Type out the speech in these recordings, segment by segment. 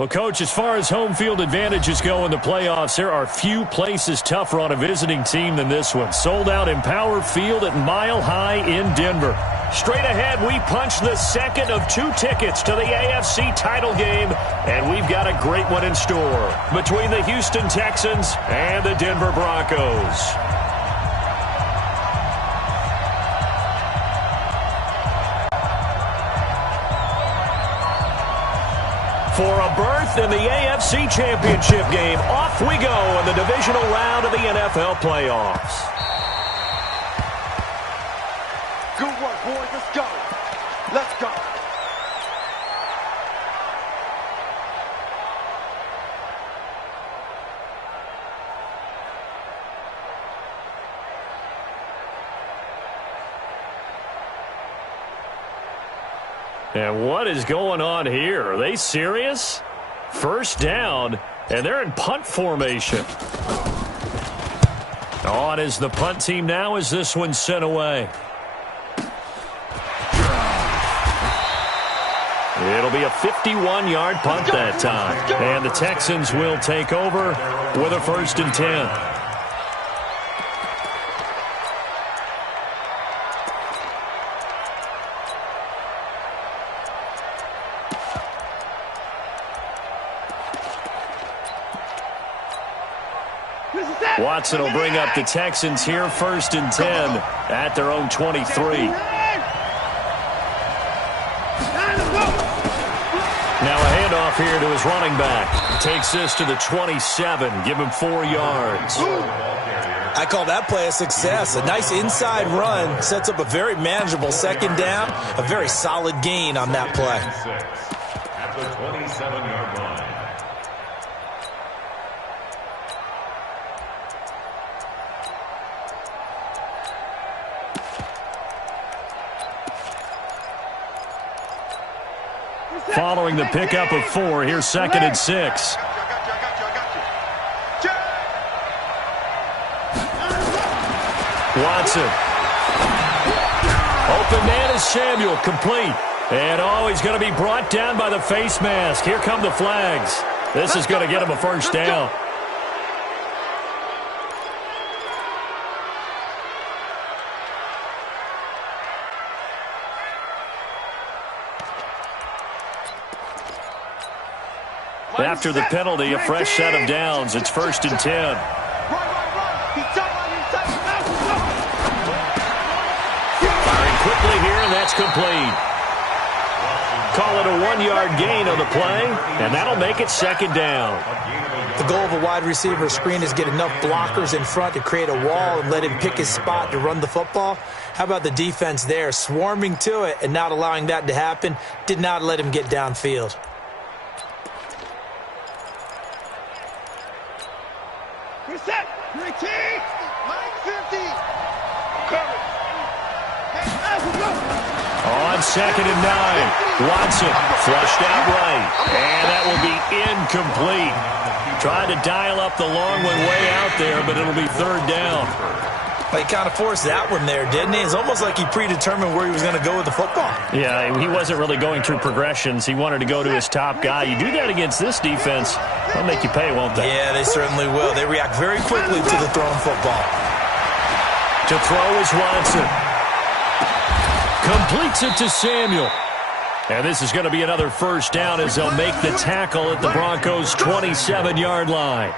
Well, Coach, as far as home field advantages go in the playoffs, there are few places tougher on a visiting team than this one. Sold out Empower Field at Mile High in Denver. Straight ahead, we punch the second of 2 tickets to the AFC title game, and we've got a great one in store between the Houston Texans and the Denver Broncos. For a berth in the AFC Championship game, off we go in the divisional round of the NFL playoffs. Good work, boys. Let's go. Let's go. And what is going on here? Are they serious? First down, and they're in punt formation. On is the punt team now as this one's sent away. It'll be a 51-yard punt that time. And the Texans will take over with a 1st and 10. Watson will bring up the Texans here, 1st and 10 at their own 23. Now a handoff here to his running back. Takes this to the 27. Give him 4 yards. I call that play a success. A nice inside run sets up a very manageable 2nd down. A very solid gain on that play. At the 27-yard line. Following the pickup of 4, here's 2nd and 6. Watson. Open man is Samuel, complete. And he's going to be brought down by the face mask. Here come the flags. This is going to get him a 1st down. After the penalty, a fresh set of downs. It's 1st and 10. Firing quickly here, and that's complete. Call it a 1-yard gain on the play, and that'll make it 2nd down. The goal of a wide receiver screen is get enough blockers in front to create a wall and let him pick his spot to run the football. How about the defense there, swarming to it and not allowing that to happen? Did not let him get downfield. Reset. Repeat. Line 50. Cover. On 2nd and 9. Watson flushed out right. And that will be incomplete. Tried to dial up the long one way out there, but it'll be 3rd down. He kind of forced that one there, didn't he? It's almost like he predetermined where he was going to go with the football. Yeah, he wasn't really going through progressions. He wanted to go to his top guy. You do that against this defense, they'll make you pay, won't they? Yeah, they certainly will. They react very quickly to the thrown football. To throw is Watson. Completes it to Samuel. And this is going to be another 1st down as they'll make the tackle at the Broncos' 27-yard line.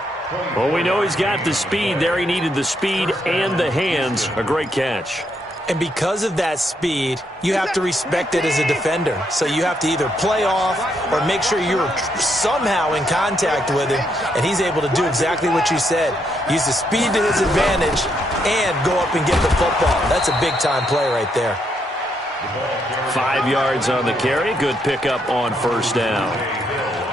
Well, we know he's got the speed there. He needed the speed and the hands. A great catch. And because of that speed, you have to respect it as a defender. So you have to either play off or make sure you're somehow in contact with him, and he's able to do exactly what you said. Use the speed to his advantage and go up and get the football. That's a big-time play right there. 5 yards on the carry. Good pickup on 1st down.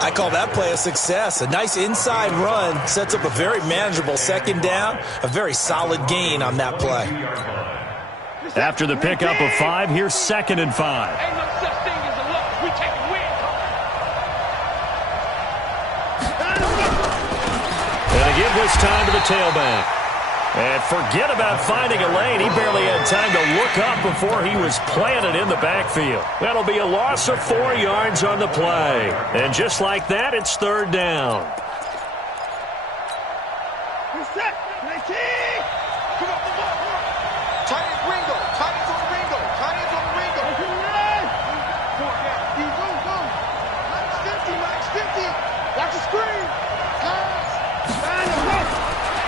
I call that play a success. A nice inside run sets up a very manageable 2nd down. A very solid gain on that play. After the pickup of 5, here's 2nd and 5. Ain't no such thing as a loss. We take a win. And they give this time to the tailback. And forget about finding a lane. He barely had time to look up before he was planted in the backfield. That'll be a loss of 4 yards on the play. And just like that, it's third down.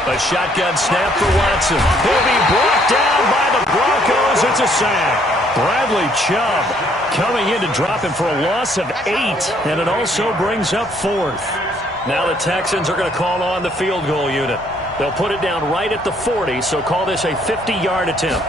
A shotgun snap for Watson. He'll be brought down by the Broncos. It's a sack. Bradley Chubb coming in to drop him for a loss of 8, and it also brings up 4th. Now the Texans are going to call on the field goal unit. They'll put it down right at the 40, so call this a 50-yard attempt.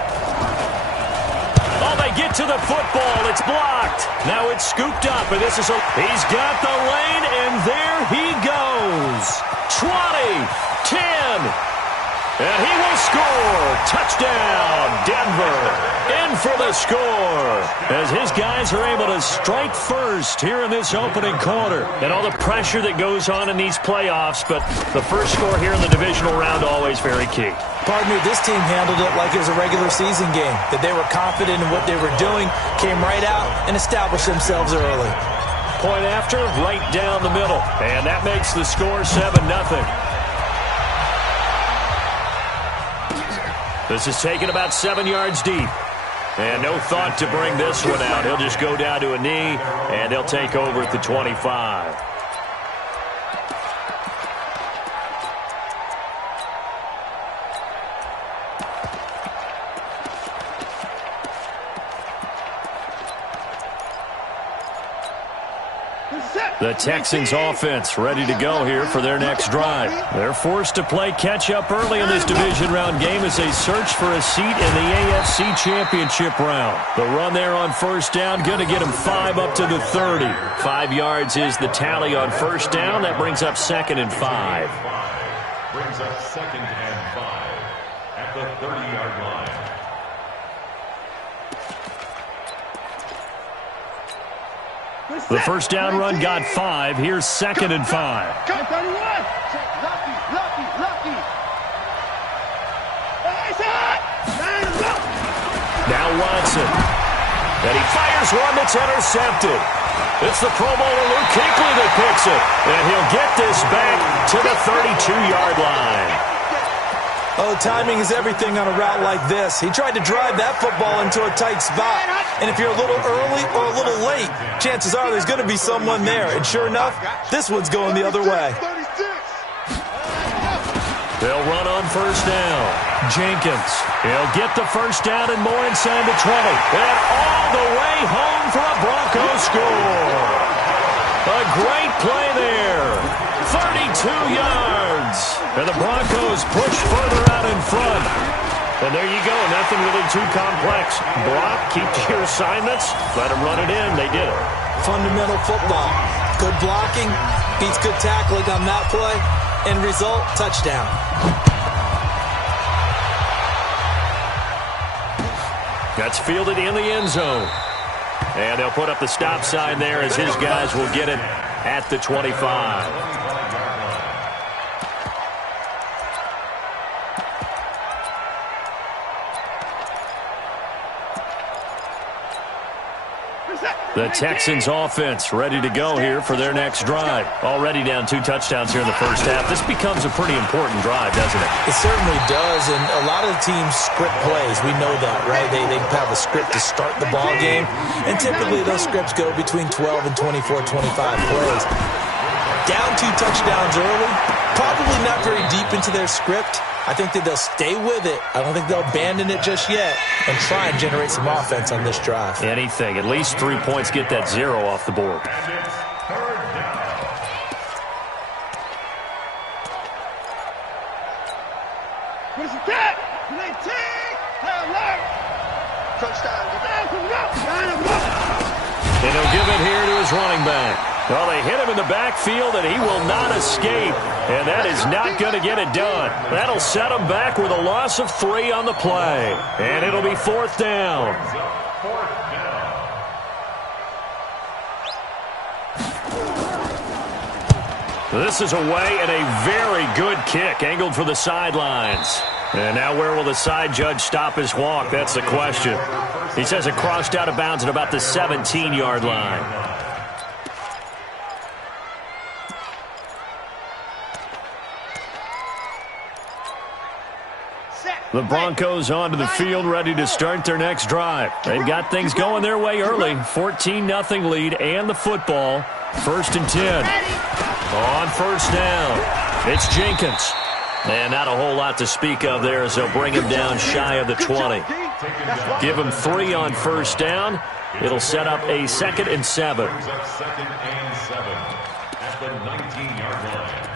Oh, they get to the football. It's blocked. Now it's scooped up, and this is a... He's got the lane, and there he goes. 20. 10, and he will score. Touchdown, Denver. In for the score as his guys are able to strike first here in this opening quarter. And all the pressure that goes on in these playoffs, but the first score here in the divisional round always very key. Pardon me, this team handled it like it was a regular season game, that they were confident in what they were doing, came right out and established themselves early. Point after, right down the middle, and that makes the score 7-0. This is taken about 7 yards deep. And no thought to bring this one out. He'll just go down to a knee, and they'll take over at the 25. The Texans offense ready to go here for their next drive. They're forced to play catch-up early in this division round game as they search for a seat in the AFC Championship round. The run there on first down, going to get them 5 up to the 30. 5 yards is the tally on first down. That brings up 2nd and 5. Brings up 2nd and 5 at the 30-yard line. The first down run got 5. Here's 2nd and 5. Now Watson. And he fires one that's intercepted. It's the Pro Bowler Luke Kuechly that picks it. And he'll get this back to the 32-yard line. Oh, timing is everything on a route like this. He tried to drive that football into a tight spot. And if you're a little early or a little late, chances are there's going to be someone there. And sure enough, this one's going the other way. They'll run on first down. Jenkins. He'll get the first down and more inside the 20. And all the way home for a Broncos score. A great play there. 32 yards. And the Broncos push further out in front. And there you go. Nothing really too complex. Block, keep to your assignments. Let them run it in. They did it. Fundamental football. Good blocking. Beats good tackling on that play. End result, touchdown. That's fielded in the end zone. And they'll put up the stop sign there as his guys will get it at the 25. The Texans offense ready to go here for their next drive. Already down 2 touchdowns here in the first half. This becomes a pretty important drive, doesn't it? It certainly does, and a lot of the teams script plays. We know that, right? They have a script to start the ball game, and typically those scripts go between 12 and 24, 25 plays. Down 2 touchdowns early, probably not very deep into their script. I think that they'll stay with it. I don't think they'll abandon it just yet and try and generate some offense on this drive. Anything. At least 3 points, get that 0 off the board. And he'll give it here to his running back. Well, they hit him in the backfield, and he will not escape. And that is not going to get it done. That'll set him back with a loss of 3 on the play. And it'll be 4th down. This is away and a very good kick angled for the sidelines. And now where will the side judge stop his walk? That's the question. He says it crossed out of bounds at about the 17-yard line. The Broncos onto the field, ready to start their next drive. They've got things going their way early. 14-0 lead and the football. 1st and 10. On first down, it's Jenkins. And not a whole lot to speak of there as they'll bring him down shy of the 20. Give him 3 on first down. It'll set up a 2nd and 7. Second and 7 at the 19-yard line.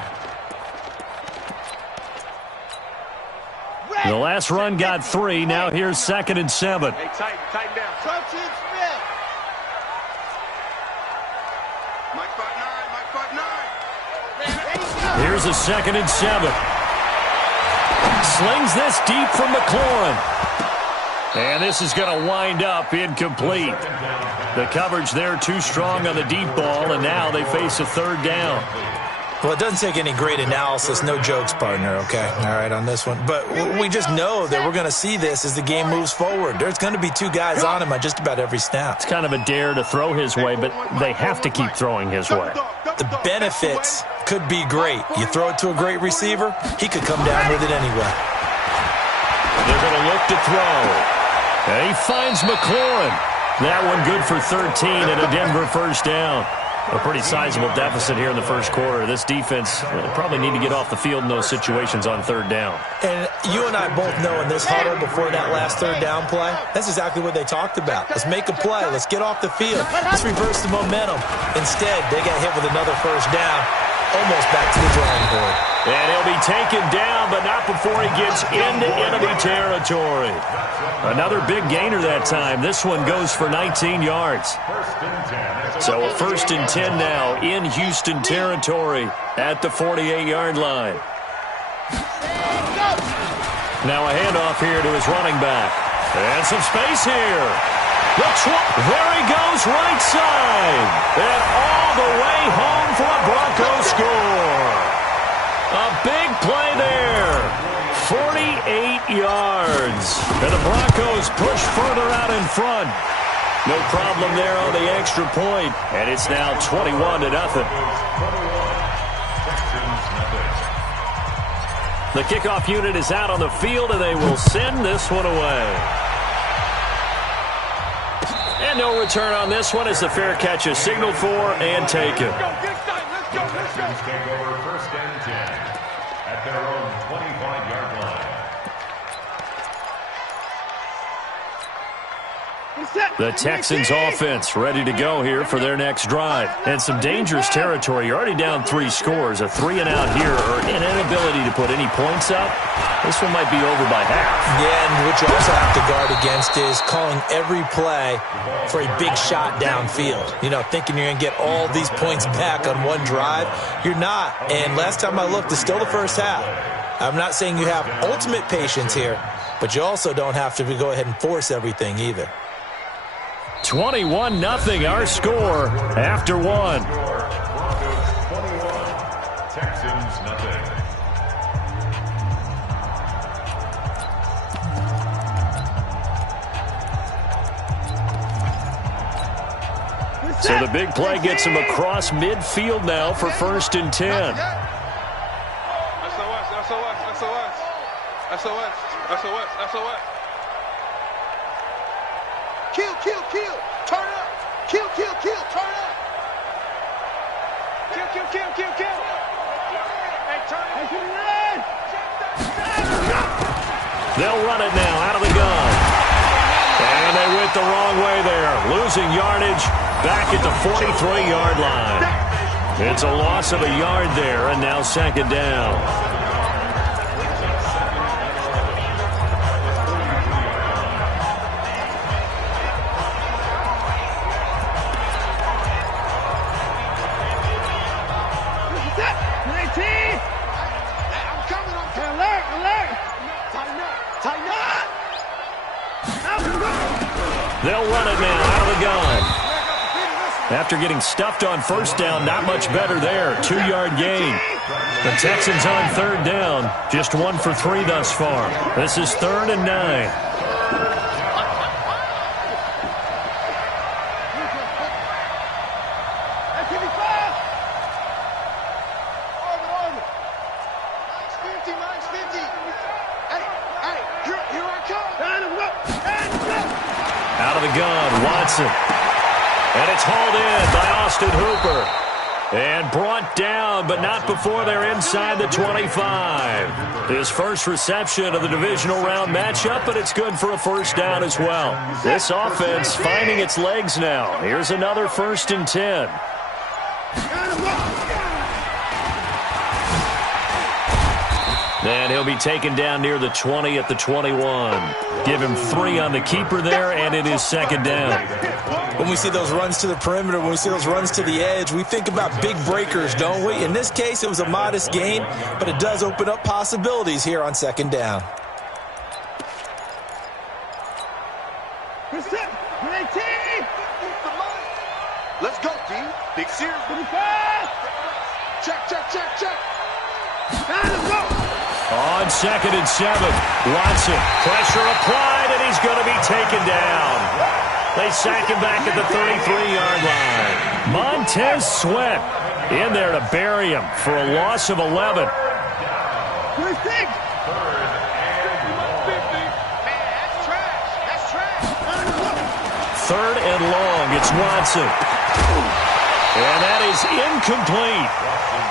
The last run got 3. Now here's 2nd and 7. Hey, tighten down. Coach Smith. Mike 5'9", Here's a 2nd and 7. Slings this deep from McLaurin. And this is going to wind up incomplete. The coverage there too strong on the deep ball, and now they face a 3rd down. Well, it doesn't take any great analysis, no jokes, partner, okay? All right, on this one. But we just know that we're going to see this as the game moves forward. There's going to be 2 guys on him on just about every snap. It's kind of a dare to throw his way, but they have to keep throwing his way. The benefits could be great. You throw it to a great receiver, he could come down with it anyway. They're going to look to throw. And he finds McLaurin. That one good for 13 and a Denver first down. A pretty sizable deficit here in the first quarter. This defense probably need to get off the field in those situations on 3rd down. And you and I both know in this huddle before that last 3rd down play, that's exactly what they talked about. Let's make a play. Let's get off the field. Let's reverse the momentum. Instead, they got hit with another first down, almost back to the drawing board. And he'll be taken down, but not before he gets into enemy territory. Another big gainer that time. This one goes for 19 yards. So a 1st and 10 now in Houston territory at the 48-yard line. Now a handoff here to his running back. And some space here. There he goes, right side. And all the way home for a Broncos score. A big play there. 48 yards. And the Broncos push further out in front. No problem there on the extra point. And it's now 21-0. The kickoff unit is out on the field, and they will send this one away. And no return on this one as the fair catch is signaled for and taken. Texans take over 1st and 10 at their own 25-yard line. The Texans offense ready to go here for their next drive. And some dangerous territory. You're already down 3 scores. A 3-and-out here or an inability to put any points up. This one might be over by half. Yeah, and what you also have to guard against is calling every play for a big shot downfield. You know, thinking you're going to get all these points back on one drive. You're not. And last time I looked, it's still the first half. I'm not saying you have ultimate patience here, but you also don't have to go ahead and force everything either. 21-0 our score after 1. Texans nothing. So the big play gets him across midfield now for 1st and 10. SOS. Kill. Turn up. Kill. Turn up. Kill. Hey, turn it. They'll run it now out of the gun. And they went the wrong way there. Losing yardage back at the 43-yard line. It's a loss of a yard there, and now 2nd down. They'll run it now out of the gun. After getting stuffed on 1st down, not much better there. 2-yard gain. The Texans on third down, just 1 for 3 thus far. This is 3rd and 9. Out of the gun, Watson. And it's hauled in by Austin Hooper. And brought down, but not before they're inside the 25. His first reception of the divisional round matchup, but it's good for a first down as well. This offense finding its legs now. Here's another 1st and 10. And he'll be taken down near the 20 at the 21. Give him 3 on the keeper there, and it is 2nd down. When we see those runs to the perimeter, when we see those runs to the edge, we think about big breakers, don't we? In this case, it was a modest gain, but it does open up possibilities here on 2nd down. Let's go, D. Big series. Check. On 2nd and 7, Watson, pressure applied, and he's going to be taken down. They sack him back at the 33-yard line. Montez Sweat in there to bury him for a loss of 11. Third and long, it's Watson. And that is incomplete.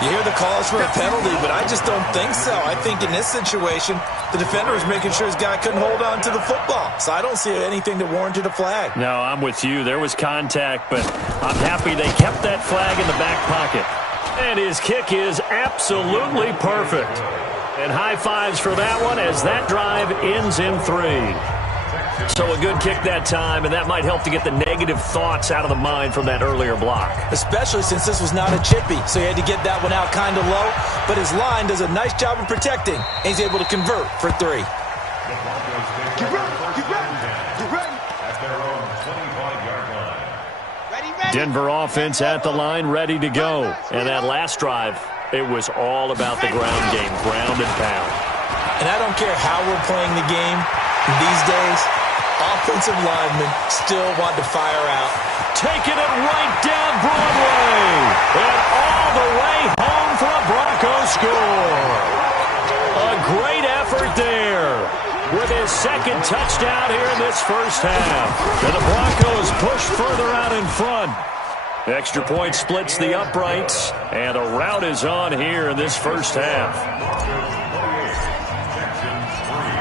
You hear the calls for a penalty, but I just don't think so. I think in this situation, the defender was making sure his guy couldn't hold on to the football. So I don't see anything that warranted a flag. No, I'm with you. There was contact, but I'm happy they kept that flag in the back pocket. And his kick is absolutely perfect. And high fives for that one as that drive ends in 3. So a good kick that time, and that might help to get the negative thoughts out of the mind from that earlier block. Especially since this was not a chippy, so he had to get that one out kind of low. But his line does a nice job of protecting, and he's able to convert for 3. Get ready. At their own 25-yard line. Denver offense at the line, ready to go. And that last drive, it was all about the ground game, ground and pound. And I don't care how we're playing the game these days. Offensive linemen still want to fire out. Taking it right down Broadway. And all the way home for a Broncos score. A great effort there with his 2nd touchdown here in this first half. And the Broncos push further out in front. Extra point splits the uprights. And a rout is on here in this first half.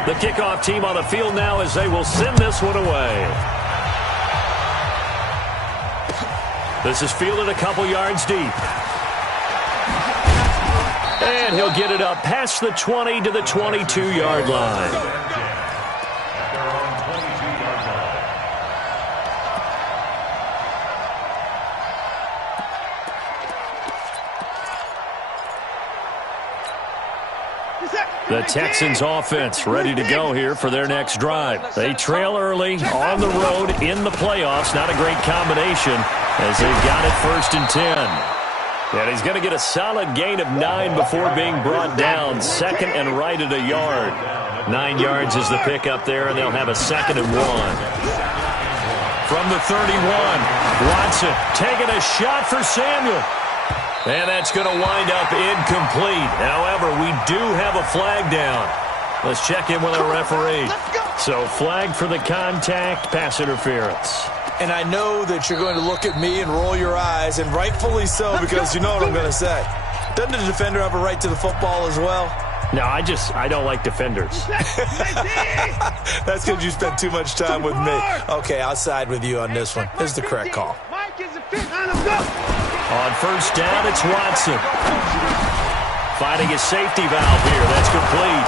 The kickoff team on the field now as they will send this one away. This is fielded a couple yards deep. And he'll get it up past the 20 to the 22-yard line. The Texans offense ready to go here for their next drive. They trail early on the road in the playoffs. Not a great combination as they've got it 1st and 10. And he's going to get a solid gain of 9 before being brought down. 2nd and right at a yard. 9 yards is the pickup there, and they'll have a 2nd and 1. From the 31, Watson taking a shot for Samuel. And that's going to wind up incomplete. However, we do have a flag down. Let's check in with our referee. So flag for the contact, pass interference. And I know that you're going to look at me and roll your eyes, and rightfully so, because you know what I'm going to say. Doesn't the defender have a right to the football as well? No, I don't like defenders. That's because you spent too much time with me. Okay, I'll side with you on this one. Here's the correct call. On 1st down, it's Watson. Finding his safety valve here. That's complete.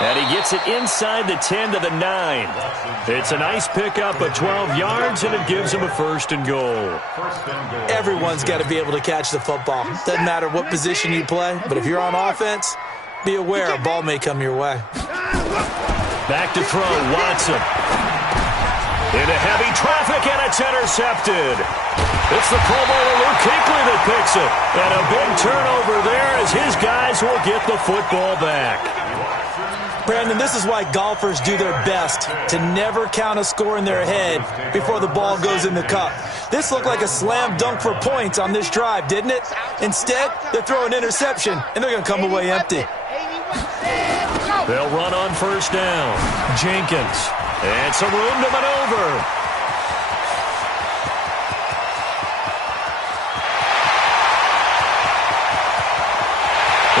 And he gets it inside the 10 to the 9. It's a nice pickup of 12 yards, and it gives him a 1st and goal. Everyone's got to be able to catch the football. Doesn't matter what position you play, but if you're on offense, be aware a ball may come your way. Back to throw, Watson. Into heavy traffic, and it's intercepted. It's the Pro Bowler Luke Kuechly that picks it. And a big turnover there as his guy Texans will get the football back. Brandon, this is why golfers do their best to never count a score in their head before the ball goes in the cup. This looked like a slam dunk for points on this drive, didn't it? Instead, they throw an interception, and they're going to come away empty. They'll run on first down. Jenkins. And some room to maneuver.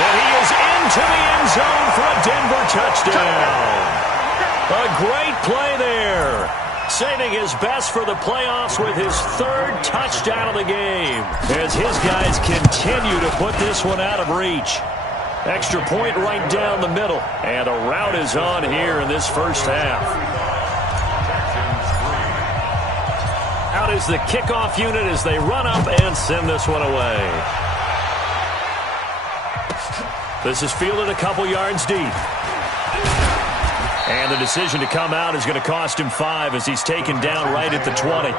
And he is into the end zone for a Denver touchdown. A great play there. Saving his best for the playoffs with his third touchdown of the game. As his guys continue to put this one out of reach. Extra point right down the middle. And a rout is on here in this first half. Out is the kickoff unit as they run up and send this one away. This is fielded a couple yards deep. And the decision to come out is going to cost him 5 as he's taken down right at the 20.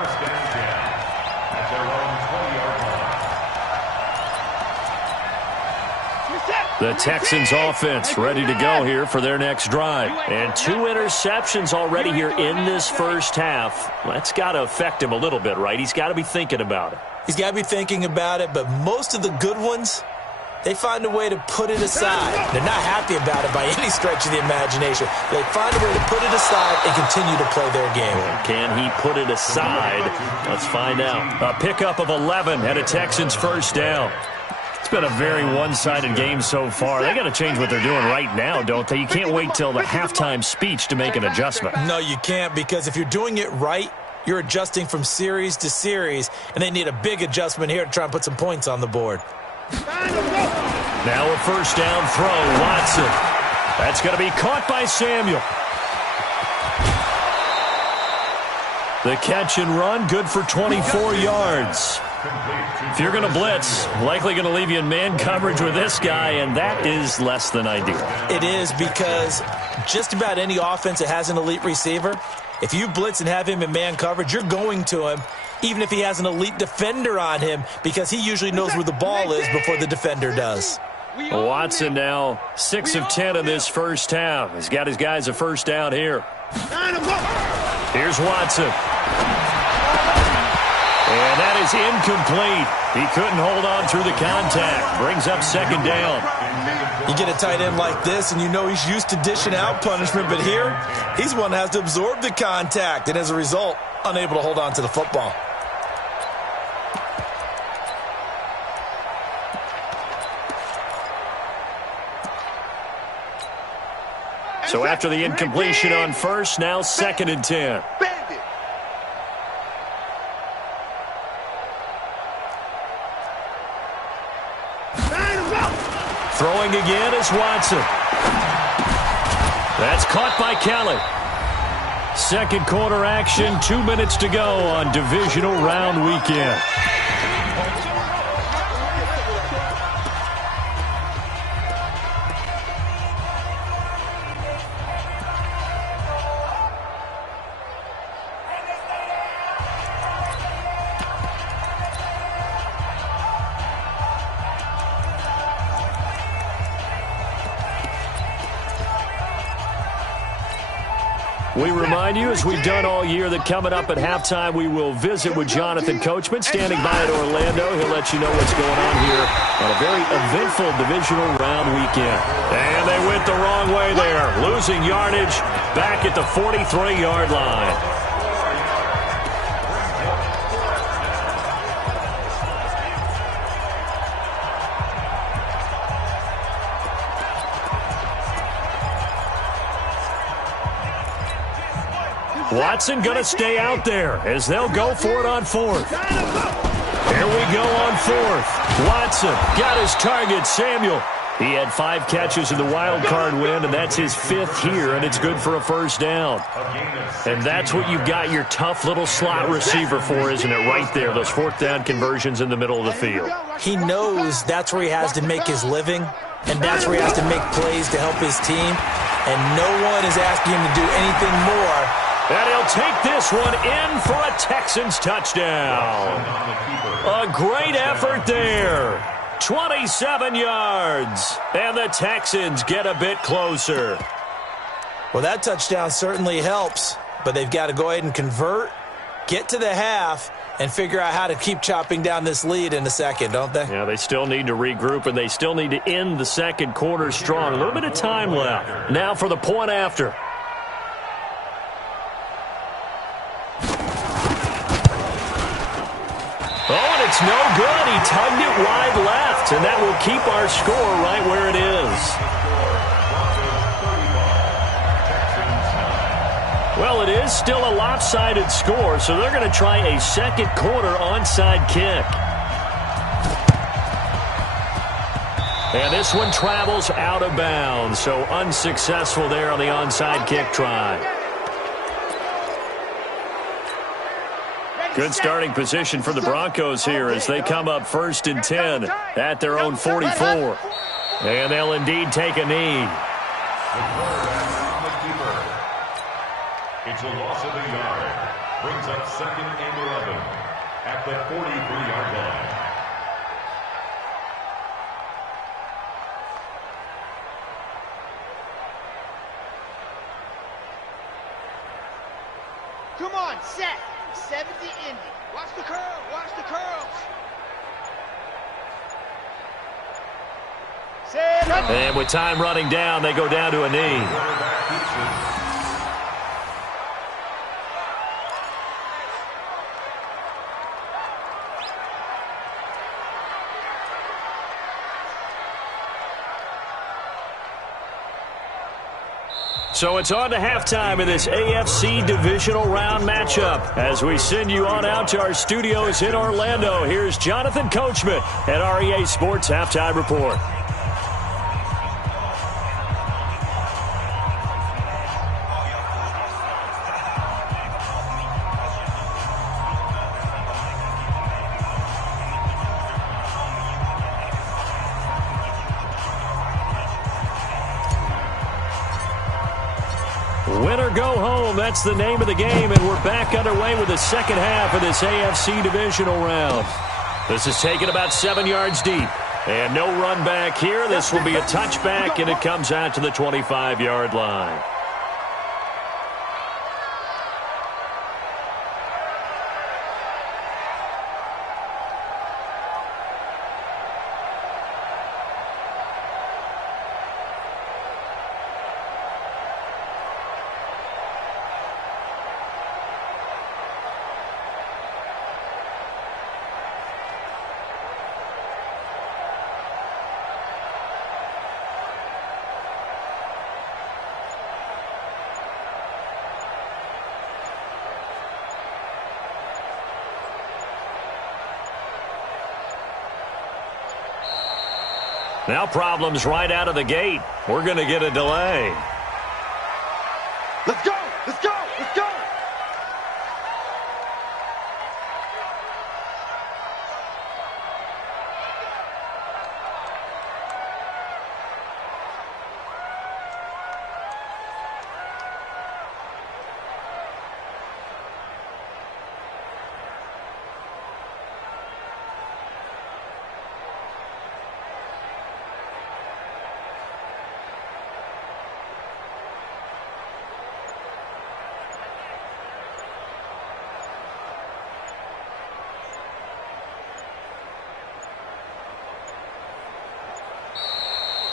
The Texans offense ready to go here for their next drive. And 2 interceptions already here in this first half. That's got to affect him a little bit, right? He's got to be thinking about it. He's got to be thinking about it, but most of the good ones, they find a way to put it aside. They're not happy about it by any stretch of the imagination. They find a way to put it aside and continue to play their game. Can he put it aside? Let's find out. A pickup of 11 and a Texans first down. It's been a very one-sided game so far. They got to change what they're doing right now, don't they? You can't wait till the halftime speech to make an adjustment. No, you can't, because if you're doing it right, you're adjusting from series to series, and they need a big adjustment here to try and put some points on the board. Now a first down throw, Watson. That's going to be caught by Samuel. The catch and run, good for 24 yards. If you're going to blitz, likely going to leave you in man coverage with this guy, and that is less than ideal. It is, because just about any offense that has an elite receiver, if you blitz and have him in man coverage, you're going to him, even if he has an elite defender on him, because he usually knows where the ball is before the defender does. Watson now 6 of 10 in this first half. He's got his guys a first down here. Here's Watson. And that is incomplete. He couldn't hold on through the contact. Brings up second down. You get a tight end like this, and you know he's used to dishing out punishment, but here, he's one that has to absorb the contact, and as a result, unable to hold on to the football. So after the incompletion on first, now 2nd and 10. Throwing again is Watson. That's caught by Kelly. Second quarter action, 2 minutes to go on divisional round weekend. We remind you, as we've done all year, that coming up at halftime, we will visit with Jonathan Coachman, standing by at Orlando. He'll let you know what's going on here on a very eventful divisional round weekend. And they went the wrong way there, losing yardage back at the 43-yard line. Watson going to stay out there as they'll go for it on 4th. Here we go on 4th. Watson got his target, Samuel. He had 5 catches in the wild card win, and that's his 5th here, and it's good for a first down. And that's what you've got your tough little slot receiver for, isn't it? Right there, those 4th down conversions in the middle of the field. He knows that's where he has to make his living, and that's where he has to make plays to help his team. And no one is asking him to do anything more. And he'll take this one in for a Texans touchdown. A great effort there. 27 yards. And the Texans get a bit closer. Well, that touchdown certainly helps, but they've got to go ahead and convert, get to the half, and figure out how to keep chopping down this lead in a second, don't they? Yeah, they still need to regroup, and they still need to end the second quarter strong. A little bit of time left. Now for the point after. Oh, and it's no good. He tugged it wide left, and that will keep our score right where it is. Well, it is still a lopsided score, so they're going to try a second quarter onside kick. And this one travels out of bounds, so unsuccessful there on the onside kick try. Good starting position for the Broncos here as they come up 1st and 10 at their own 44. And they'll indeed take a knee. It's a loss of a yard. Brings up 2nd and 11 at the 43-yard line. Come on, set. 70 Indy. Watch the curl. Watch the curls. Set. And with time running down, they go down to a knee. So it's on to halftime in this AFC divisional round matchup. As we send you on out to our studios in Orlando, here's Jonathan Coachman at REA Sports Halftime Report. Win or go home, that's the name of the game, and we're back underway with the second half of this AFC divisional round. This is taken about 7 yards deep, and no run back here. This will be a touchback, and it comes out to the 25-yard line. Now problems right out of the gate. We're going to get a delay. Let's go! Let's go! Let's go!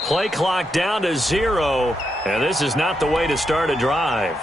Play clock down to 0, and this is not the way to start a drive.